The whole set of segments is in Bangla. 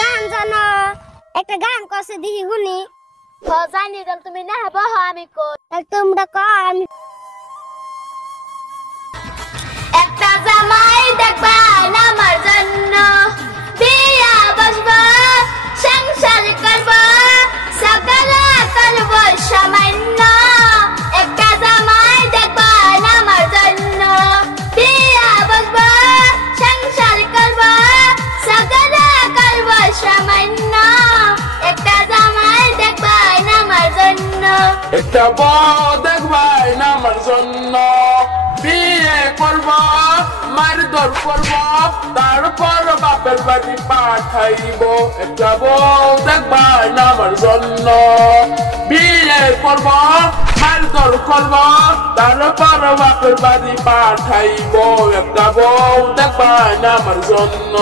গান জানো? একটা গান কষে দিহি শুনি। জানি তুমি না বহ আমি কই তোমরা ক আমি একটা জামাই দেখবা আমার জন্য বিয়া বসবো সংসার করবো সকালে করবো সামান্য একটা জামাই দেখবা আমার জন্য বিয়া বসবো সংসার করবো সকালে করবো সামান্য একটা জামাই দেখবা আমার জন্য একটা বউ দেখবাই না আমার জন্য বিয়ে করব মারধর করব তারপর বাপের বাড়ি পাঠাইব একটা বউ দেখবাই না আমার জন্য বিয়ে করব মারধর করব তারপর বাপের বাড়ি পাঠাইব একটা বউ দেখবাই না আমার জন্য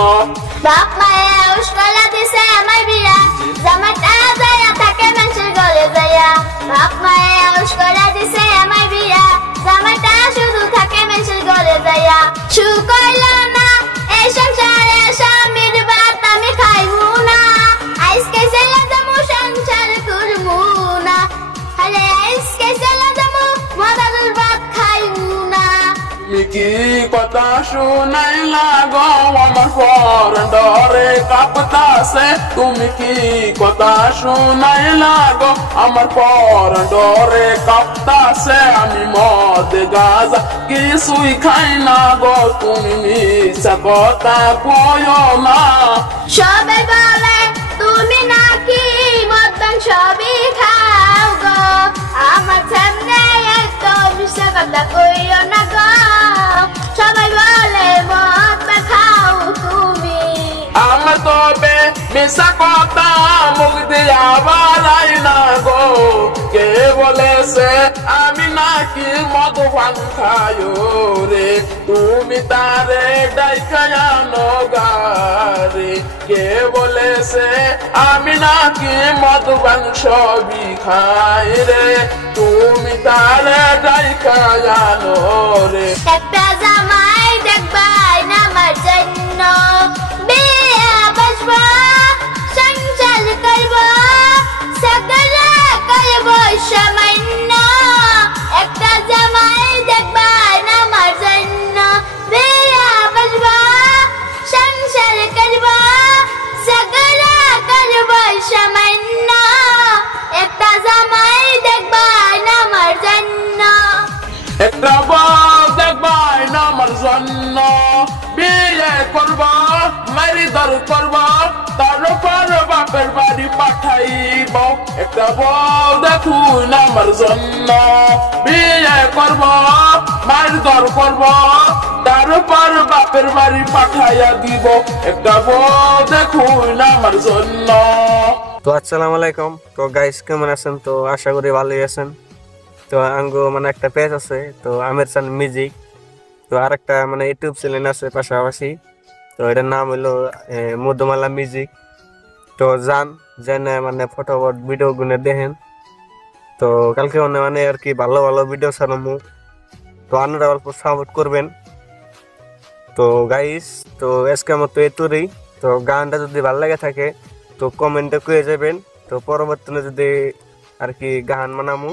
বাপ মায়ে উস্কলা দিছে আমার বিয়া জামাটা যায়া থাকে মানুষের গলে যায়া বাপ মায়ে উস্কলা দিছে আমার বিয়া জামাটা শুধু থাকে মানুষের গলে যায়া সুখ হইলো না এই সংসারে স্বামীর ভাত আমি খাইবো না আজকে ছেলে যাবো সংসার করবো না আরে আজকে ছেলে যাবো মদাদুর ভাত খাইবো না কি কথা শুনাই লাগো আমার পর ডরে কাঁপতাছে তুমি কি কথা শুনাই লাগো আমার পর ডরে কাঁপতাছে আমি মদ গাঁজা কিছুই খাই না গো তুমি মিছা কথা কয়ো না সবাই বলে তুমি নাকি মদন সবই খাও গো আমার সামনে একটু মিশা কথা কইও না গো সবাই বলে মদ খাও তুমি আমার তবে মিশা কথা মুখ দিয়া বাড়াই না গো কে বলেছে আমি নাকি মদ ভাঙ খায়ো রে তুমি তারে ডাইখায়ানো গারে কে বলেছে আমি নাকি মদ ভাঙ সবই খাই রে তুমি তারে ডাইখায়ানো রে একটা জামাই দেখবাই না আমার জন্য বিয়ে বসবো সংসার করবো সকালে করবো সামান্য একটা জামাই দেখবাই না আমার জন্য বিয়ে বসবো সংসার করবো সকালে করবো সামান্য একটা জামাই দেখবাই না আমার জন্য একটা বউ দেখবাই না আমার জন্য বিয়ে করব মারধর করব তারপর বাপের বাড়ি পাঠাইব একটা বউ দেখুন না আমার জন্য বিয়ে করব মারধর করব তারপর বাপের বাড়ি পাঠাইয়া দিব একটা বউ দেখুন না আমার জন্য। তো আসসালামু আলাইকুম। তো গাইস কেমন আছেন? তো আশা করি ভালোই আছেন। তো আঙ্গো মানে একটা পেজ আছে তো আমির চান মিউজিক, তো আর একটা মানে ইউটিউব চ্যানেল আছে পাশাপাশি, তো এটার নাম হলো মধুমালা মিউজিক। তো যান জেনে মানে ফটোফট ভিডিও গুনে দেখেন। তো কালকে মানে আর কি ভালো ভালো ভিডিও ছাড়বো, তো আপনারা অল্প সাপোর্ট করবেন। তো গাইস তো আজকের মতো এতই। তো গানটা যদি ভালো লাগে থাকে তো কমেন্টে করে যাবেন। তো পরবর্তীতে যদি আর কি গান বানামু।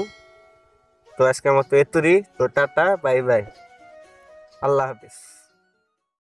তো আজকের মতো এতই। তো টাটা বাই বাই, আল্লাহ হাফিজ।